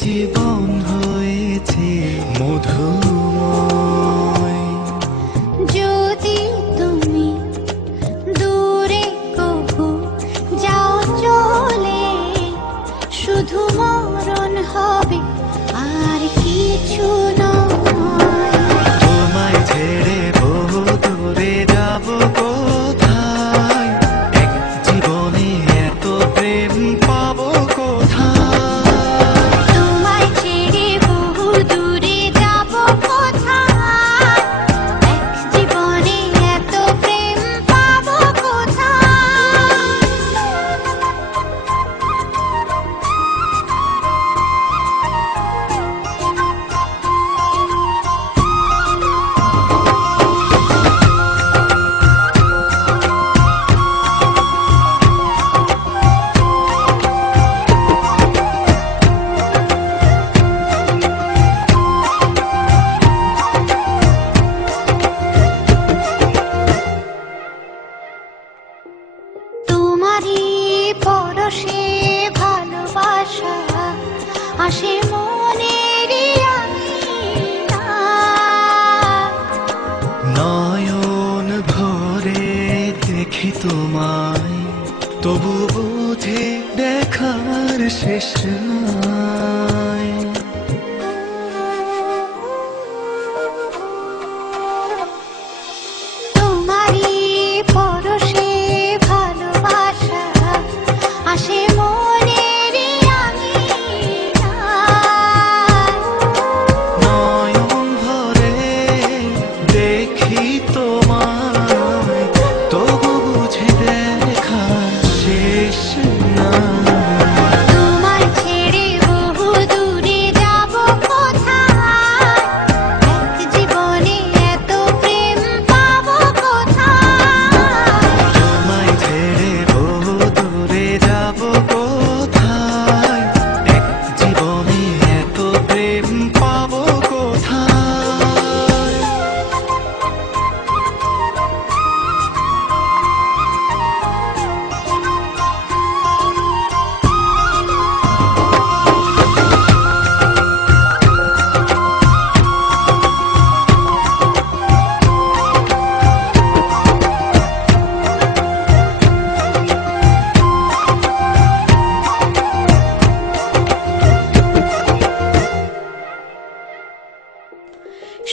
জীবন হয়েছে মধুময়। যদি তুমি দূরে কবু যাও চলে, শুধু মরণ হবে আর কিছু নয়। তোমায় ছেড়ে বহু দূরে যাব কোথায়, এক জীবনে এত প্রেম পাবো কোথায়। তোমায় ছেড়ে বহু দূরে যাব কোথায়, এক জীবনে এত প্রেম পাবো কোথায়। তোমারই পরশে ভালোবাসা আসে মনের আঙিনায়। নয়ন ভরে দেখি তোমায়, তবু বুঝে দেখার শেষ নাই। তোমারই পরশে ভালোবাসা আসে মনের আঙিনায়। নয়ন ভরে দেখি তোমায়, তবু বুঝে দেখার শেষ নাই। তোমায় ছেড়ে বহু দূরে যাব কোথায়, এক জীবনে এত প্রেম পাবো কোথায়। তোমায় ছেড়ে বহু দূরে যাব কোথায়, এক জীবনে এত প্রেম পাবো কোথায়।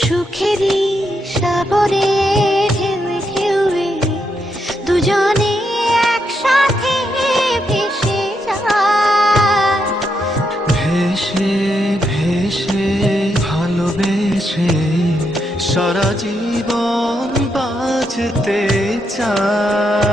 সুখেরই সাগরে ঢেউে ঢেউে দুজনে একসাথে ভেসে যায়। ভেসে ভেসে ভালোবেসে সারা জীবন বাঁচতে চাই।